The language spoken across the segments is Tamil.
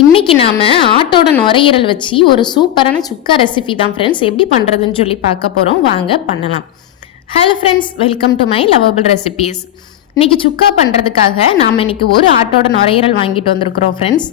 இன்னைக்கு நாம ஆட்டோட நுரையீரல் வச்சு ஒரு சூப்பரான சுக்கா ரெசிபி தான் ஃப்ரெண்ட்ஸ். எப்படி பண்ணுறதுன்னு சொல்லி பார்க்க போகிறோம். வாங்க பண்ணலாம். Hello friends, welcome to my lovable recipes. இன்னைக்கு சுக்கா பண்ணுறதுக்காக நாம் இன்னைக்கு ஒரு ஆட்டோட நுரையீரல் வாங்கிட்டு வந்திருக்கிறோம் ஃப்ரெண்ட்ஸ்.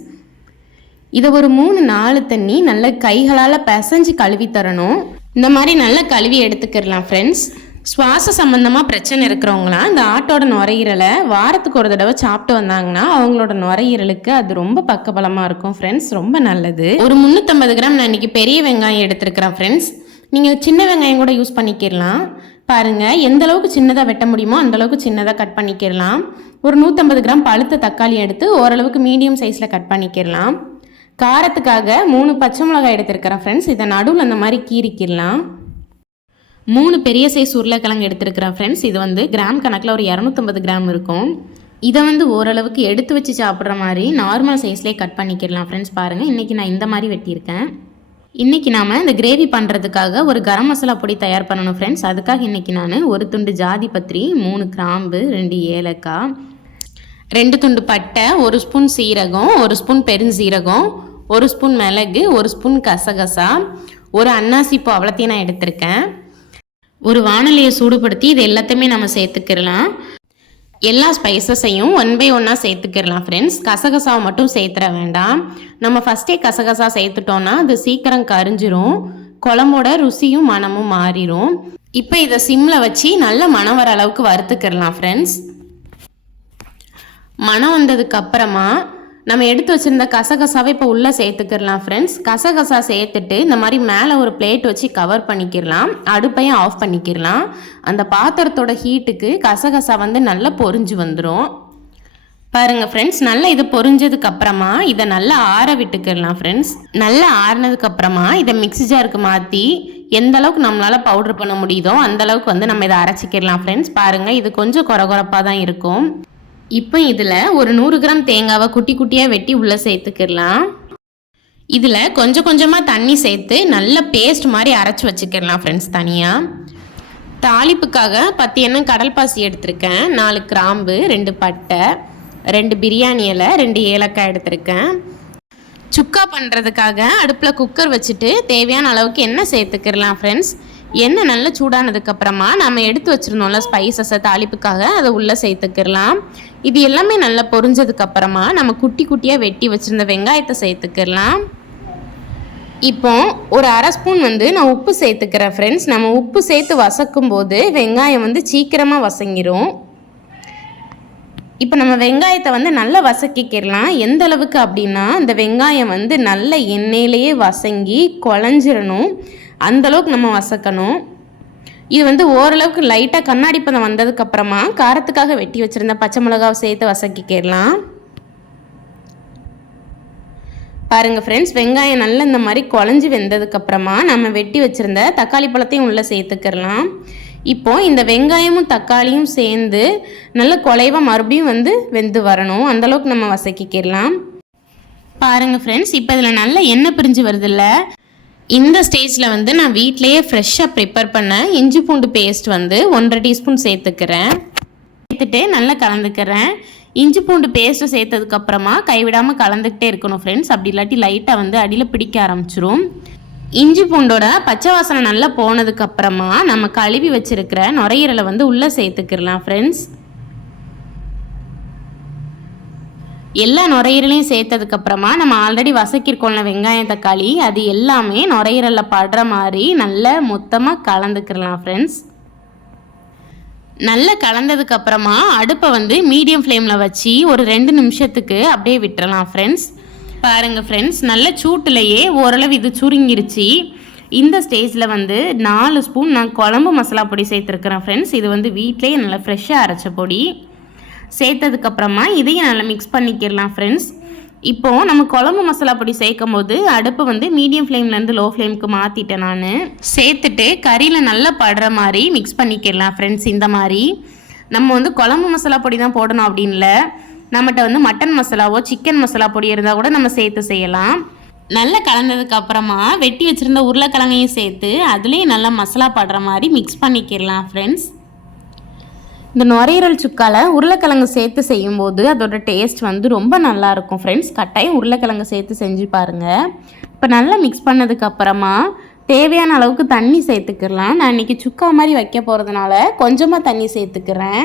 இதை ஒரு 3-4 தண்ணி நல்ல கைகளால் பிசைஞ்சு கழுவி தரணும். இந்த மாதிரி நல்லா கழுவி எடுத்துக்கிடலாம் ஃப்ரெண்ட்ஸ். சுவாச சம்பந்தமாக பிரச்சனை இருக்கிறவங்களாம் இந்த ஆட்டோட நுரையீரலை வாரத்துக்கு ஒரு தடவை சாப்பிட்டு வந்தாங்கன்னா அவங்களோட நுரையீரலுக்கு அது ரொம்ப பக்கபலமாக இருக்கும் ஃப்ரெண்ட்ஸ். ரொம்ப நல்லது. ஒரு 350 கிராம் நான் இன்றைக்கி பெரிய வெங்காயம் எடுத்துருக்கிறேன் ஃப்ரெண்ட்ஸ். நீங்கள் சின்ன வெங்காயம் கூட யூஸ் பண்ணிக்கிடலாம். பாருங்கள், எந்த அளவுக்கு சின்னதாக வெட்ட முடியுமோ அந்தளவுக்கு சின்னதாக கட் பண்ணிக்கிடலாம். ஒரு 150 கிராம் பழுத்த தக்காளி எடுத்து ஓரளவுக்கு மீடியம் சைஸில் கட் பண்ணிக்கிடலாம். காரத்துக்காக 3 பச்சை மிளகாய் எடுத்துருக்கிறேன் ஃப்ரெண்ட்ஸ். இதை நடுவில் அந்த மாதிரி கீறிக்கிடலாம். 3 பெரிய சைஸ் உருளைக்கிழங்கு எடுத்துருக்கிறேன் ஃப்ரெண்ட்ஸ். இது கிராம் கணக்கில் ஒரு 250 கிராம் இருக்கும். இதை ஓரளவுக்கு எடுத்து வச்சு சாப்பிட்ற மாதிரி நார்மல் சைஸ்லேயே கட் பண்ணிக்கிடலாம் ஃப்ரெண்ட்ஸ். பாருங்கள், இன்றைக்கி நான் இந்த மாதிரி வெட்டியிருக்கேன். இன்றைக்கி நாம் இந்த கிரேவி பண்ணுறதுக்காக ஒரு கரம் மசாலா பொடி தயார் பண்ணணும் ஃப்ரெண்ட்ஸ். அதுக்காக இன்றைக்கி நான் ஒரு துண்டு ஜாதி பத்திரி, 3 கிராம்பு, 2 ஏலக்காய், 2 துண்டு பட்டை, 1 ஸ்பூன் சீரகம், 1 ஸ்பூன் பெருஞ்சீரகம், 1 ஸ்பூன் மிளகு, 1 ஸ்பூன் கசகசா, ஒரு அன்னாசிப்பூ அவ்வளோத்தையும் நான் எடுத்திருக்கேன். ஒரு வானலியை சூடுபடுத்தி இது எல்லாத்தையுமே நம்ம சேர்த்துக்கிடலாம். எல்லா ஸ்பைசஸையும் 1 by 1 சேர்த்துக்கிடலாம் ஃப்ரெண்ட்ஸ். கசகசாவை மட்டும் சேர்த்துற வேண்டாம். நம்ம ஃபஸ்ட்டே கசகசா சேர்த்துட்டோன்னா அது சீக்கிரம் கரிஞ்சிரும், குழம்போட ருசியும் மனமும் மாறிடும். இப்போ இதை சிம்மில் வச்சு நல்ல மனம் வர அளவுக்கு வறுத்துக்கிடலாம் ஃப்ரெண்ட்ஸ். மனம் வந்ததுக்கு அப்புறமா நம்ம எடுத்து வச்சுருந்த கசகசாவை இப்போ உள்ளே சேர்த்துக்கிடலாம் ஃப்ரெண்ட்ஸ். கசகசா சேர்த்துட்டு இந்த மாதிரி மேலே ஒரு பிளேட் வச்சு கவர் பண்ணிக்கிடலாம். அடுப்பையும் ஆஃப் பண்ணிக்கிடலாம். அந்த பாத்திரத்தோட ஹீட்டுக்கு கசகசா நல்லா பொரிஞ்சு வந்துடும். பாருங்கள் ஃப்ரெண்ட்ஸ், நல்லா இது பொரிஞ்சதுக்கப்புறமா இதை நல்லா ஆற விட்டுக்கிடலாம் ஃப்ரெண்ட்ஸ். நல்லா ஆறினதுக்கப்புறமா இதை மிக்ஸி ஜாருக்கு மாற்றி எந்த அளவுக்கு நம்மளால் பவுட்ரு பண்ண முடியுதோ அந்தளவுக்கு நம்ம இதை அரைச்சிக்கிடலாம் ஃப்ரெண்ட்ஸ். பாருங்கள், இது கொஞ்சம் குறகுறப்பாக தான் இருக்கும். இப்போ இதில் ஒரு 100 கிராம் தேங்காவை குட்டி குட்டியாக வெட்டி உள்ளே சேர்த்துக்கிடலாம். இதில் கொஞ்சம் கொஞ்சமாக தண்ணி சேர்த்து நல்ல பேஸ்ட் மாதிரி அரைச்சி வச்சுக்கிடலாம் ஃப்ரெண்ட்ஸ். தனியாக தாளிப்புக்காக 10 எண்ணெய் கடல் பாசி எடுத்திருக்கேன், 4 கிராம்பு, 2 பட்டை, 2 பிரியாணி இலை, 2 ஏலக்காய் எடுத்திருக்கேன். சுக்கா பண்ணுறதுக்காக அடுப்பில் குக்கர் வச்சுட்டு தேவையான அளவுக்கு எண்ணெய் சேர்த்துக்கிடலாம் ஃப்ரெண்ட்ஸ். எண்ணெய் நல்லா சூடானதுக்கப்புறமா நம்ம எடுத்து வச்சுருந்தோம்ல ஸ்பைசஸை தாளிப்புக்காக அதை உள்ளே சேர்த்துக்கிடலாம். இது எல்லாமே நல்லா பொரிஞ்சதுக்கப்புறமா நம்ம குட்டி குட்டியாக வெட்டி வச்சுருந்த வெங்காயத்தை சேர்த்துக்கிடலாம். இப்போ ஒரு 1/2 ஸ்பூன் நான் உப்பு சேர்த்துக்கிறேன் ஃப்ரெண்ட்ஸ். நம்ம உப்பு சேர்த்து வசக்கும் போது வெங்காயம் சீக்கிரமாக வசங்கிடும். இப்போ நம்ம வெங்காயத்தை நல்லா வசக்கிக்கிடலாம். எந்த அளவுக்கு அப்படின்னா இந்த வெங்காயம் நல்ல எண்ணெயிலேயே வசங்கி குழஞ்சிடணும், அந்தளவுக்கு நம்ம வசக்கணும். இது ஓரளவுக்கு லைட்டாக கண்ணாடி பதம் வந்ததுக்கப்புறமா காரத்துக்காக வெட்டி வச்சுருந்த பச்சை மிளகாவை சேர்த்து வசக்கிக்கிடலாம். பாருங்கள் ஃப்ரெண்ட்ஸ், வெங்காயம் நல்லா இந்த மாதிரி குழஞ்சி வெந்ததுக்கப்புறமா நம்ம வெட்டி வச்சுருந்த தக்காளி பழத்தையும் உள்ளே சேர்த்துக்கிடலாம். இப்போ இந்த வெங்காயமும் தக்காளியும் சேர்ந்து நல்ல குலைவாக மறுபடியும் வெந்து வரணும், அந்தளவுக்கு நம்ம வசக்கிக்கிடலாம். பாருங்கள் ஃப்ரெண்ட்ஸ், இப்போ இதில் நல்ல எண்ணெய் பிரிஞ்சு வருதில்ல. இந்த ஸ்டேஜில் நான் வீட்டிலையே ஃப்ரெஷ்ஷாக ப்ரிப்பேர் பண்ண இஞ்சி பூண்டு பேஸ்ட் 1.5 டீஸ்பூன் சேர்த்துக்கிறேன். சேர்த்துட்டு நல்லா கலந்துக்கிறேன். இஞ்சி பூண்டு பேஸ்ட்டு சேர்த்ததுக்கப்புறமா கைவிடாமல் கலந்துக்கிட்டே இருக்கணும் ஃப்ரெண்ட்ஸ். அப்படி இல்லாட்டி லைட்டாக அடியில் பிடிக்க ஆரம்பிச்சிரும். இஞ்சி பூண்டோட பச்சை வாசனை நல்லா போனதுக்கப்புறமா நம்ம கழுவி வச்சுருக்கிற நுரையீரலை உள்ளே சேர்த்துக்கிடலாம் ஃப்ரெண்ட்ஸ். எல்லா நுரையீரலையும் சேர்த்ததுக்கப்புறமா நம்ம ஆல்ரெடி வசக்கிருக்கோம்ல வெங்காயம் தக்காளி, அது எல்லாமே நுரையீரலில் படுற மாதிரி நல்லா மொத்தமாக கலந்துக்கிடலாம் ஃப்ரெண்ட்ஸ். நல்லா கலந்ததுக்கப்புறமா அடுப்பை மீடியம் ஃப்ளேமில் வச்சு ஒரு 2 நிமிஷத்துக்கு அப்படியே விட்டுறலாம் ஃப்ரெண்ட்ஸ். பாருங்கள் ஃப்ரெண்ட்ஸ், நல்ல சூட்டிலையே ஓரளவு இது சுருங்கிருச்சு. இந்த ஸ்டேஜில் 4 ஸ்பூன் நான் குழம்பு மசாலா பொடி சேர்த்துருக்கிறேன் ஃப்ரெண்ட்ஸ். இது வீட்டிலேயே நல்லா ஃப்ரெஷ்ஷாக அரைச்ச பொடி சேர்த்ததுக்கப்புறமா இதையும் நல்லா மிக்ஸ் பண்ணிக்கிடலாம் ஃப்ரெண்ட்ஸ். இப்போது நம்ம குழம்பு மசாலா பொடி சேர்க்கும் போது அடுப்பை மீடியம் ஃப்ளேம்லேருந்து லோ ஃப்ளேமுக்கு மாற்றிட்டேன் நான். சேர்த்துட்டு கறியில் நல்லா படுற மாதிரி மிக்ஸ் பண்ணிக்கிடலாம் ஃப்ரெண்ட்ஸ். இந்த மாதிரி நம்ம குழம்பு மசாலா பொடி தான் போடணும் அப்படின்னு இல்லை, நம்மகிட்ட மட்டன் மசாலாவோ சிக்கன் மசாலா பொடி இருந்தால் கூட நம்ம சேர்த்து செய்யலாம். நல்லா கலந்ததுக்கப்புறமா வெட்டி வச்சுருந்த உருளைக்கிழங்கையும் சேர்த்து அதுலேயும் நல்லா மசாலா படுற மாதிரி மிக்ஸ் பண்ணிக்கிடலாம் ஃப்ரெண்ட்ஸ். இந்த நுரையீரல் சுக்கால உருளைக்கிழங்கு சேர்த்து செய்யும்போது அதோட டேஸ்ட் வந்து ரொம்ப நல்லாயிருக்கும் ஃப்ரெண்ட்ஸ். கட்டாயம் உருளைக்கிழங்கு சேர்த்து செஞ்சு பாருங்கள். இப்போ நல்லா மிக்ஸ் பண்ணதுக்கப்புறமா தேவையான அளவுக்கு தண்ணி சேர்த்துக்கிடலாம். நான் இன்றைக்கி சுக்கா மாதிரி வைக்க போகிறதுனால கொஞ்சமாக தண்ணி சேர்த்துக்கிறேன்.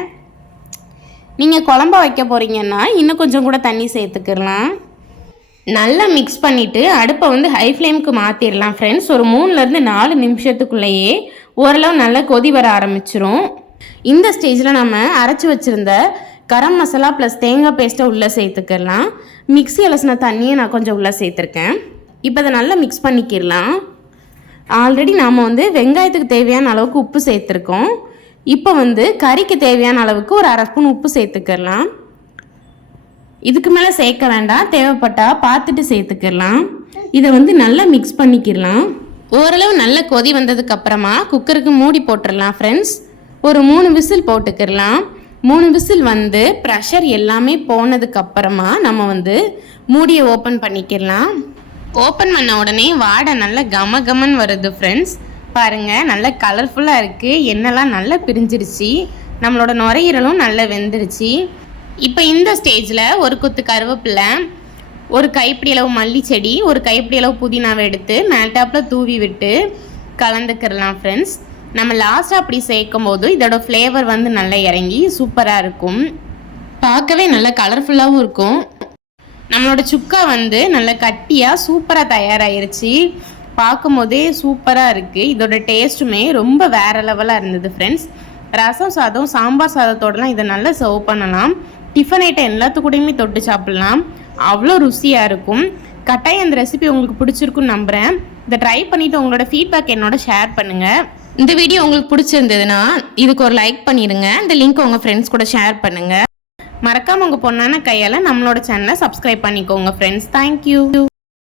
நீங்கள் குழம்பா வைக்க போகிறீங்கன்னா இன்னும் கொஞ்சம் கூட தண்ணி சேர்த்துக்கிடலாம். நல்லா மிக்ஸ் பண்ணிவிட்டு அடுப்பை வந்து ஹை ஃப்ளேமுக்கு மாற்றிடலாம் ஃப்ரெண்ட்ஸ். ஒரு 3லேருந்து 4 நிமிஷத்துக்குள்ளேயே ஓரளவு நல்லா கொதி வர ஆரம்பிச்சிரும். இந்த ஸ்டேஜில் நம்ம அரைச்சி வச்சுருந்த கரம் மசாலா ப்ளஸ் தேங்காய் பேஸ்ட்டை உள்ளே சேர்த்துக்கிடலாம். மிக்ஸி அலசின தண்ணியை நான் கொஞ்சம் உள்ளே சேர்த்துருக்கேன். இப்போ அதை நல்லா மிக்ஸ் பண்ணிக்கிடலாம். ஆல்ரெடி நாம் வந்து வெங்காயத்துக்கு தேவையான அளவுக்கு உப்பு சேர்த்துருக்கோம். இப்போ வந்து கறிக்கு தேவையான அளவுக்கு ஒரு 1/2 ஸ்பூன் உப்பு சேர்த்துக்கிடலாம். இதுக்கு மேலே சேர்க்க வேண்டாம், தேவைப்பட்டால் பார்த்துட்டு சேர்த்துக்கிடலாம். இதை வந்து நல்லா மிக்ஸ் பண்ணிக்கிடலாம். ஓரளவு நல்ல கொதி வந்ததுக்கப்புறமா குக்கருக்கு மூடி போட்டுடலாம் ஃப்ரெண்ட்ஸ். ஒரு 3 விசில் போட்டுக்கிடலாம். 3 விசில் வந்து ப்ரெஷர் எல்லாமே போனதுக்கப்புறமா நம்ம வந்து மூடியை ஓப்பன் பண்ணிக்கிடலாம். ஓப்பன் பண்ண உடனே வாடை நல்லா கம வருது ஃப்ரெண்ட்ஸ். பாருங்கள், நல்ல கலர்ஃபுல்லாக இருக்குது. எண்ணெய்லாம் நல்லா பிரிஞ்சிருச்சு. நம்மளோட நுரையீரலும் நல்லா வெந்துருச்சு. இப்போ இந்த ஸ்டேஜில் ஒரு கொத்து கருவேப்பிலை, ஒரு கைப்பிடி அளவு மல்லி செடி, ஒரு கைப்பிடி அளவு புதினாவை எடுத்து மேல்டாப்பில் தூவி விட்டு கலந்துக்கிடலாம் ஃப்ரெண்ட்ஸ். நம்ம லாஸ்ட்டாக அப்படி சேர்க்கும் போது இதோட ஃப்ளேவர் வந்து நல்லா இறங்கி சூப்பராக இருக்கும். பார்க்கவே நல்லா கலர்ஃபுல்லாகவும் இருக்கும். நம்மளோட சுக்கா வந்து நல்லா கட்டியாக சூப்பராக தயாராகிருச்சு. பார்க்கும் போதே சூப்பராக இருக்குது. இதோட டேஸ்ட்டுமே ரொம்ப வேறு லெவலாக இருந்தது ஃப்ரெண்ட்ஸ். ரசம் சாதம், சாம்பார் சாதத்தோடலாம் இதை நல்லா சர்வ் பண்ணலாம். டிஃபன் ஐட்டம் எல்லாத்துக்கூடையுமே தொட்டு சாப்பிட்லாம். அவ்வளோ ருசியாக இருக்கும். கட்டாயம் இந்த ரெசிபி உங்களுக்கு பிடிச்சிருக்குன்னு நம்புகிறேன். இதை ட்ரை பண்ணிவிட்டு உங்களோட ஃபீட்பேக் என்னோட ஷேர் பண்ணுங்கள். இந்த வீடியோ உங்களுக்கு பிடிச்சிருந்ததுன்னா இதுக்கு ஒரு லைக் பண்ணிடுங்க. இந்த லிங்க் உங்கள் ஃப்ரெண்ட்ஸ் கூட ஷேர் பண்ணுங்கள். மறக்காமல் உங்கள் பொண்ணான கையால் நம்மளோட சேனலை சப்ஸ்கிரைப் பண்ணிக்கோங்க ஃப்ரெண்ட்ஸ். தேங்க்யூ.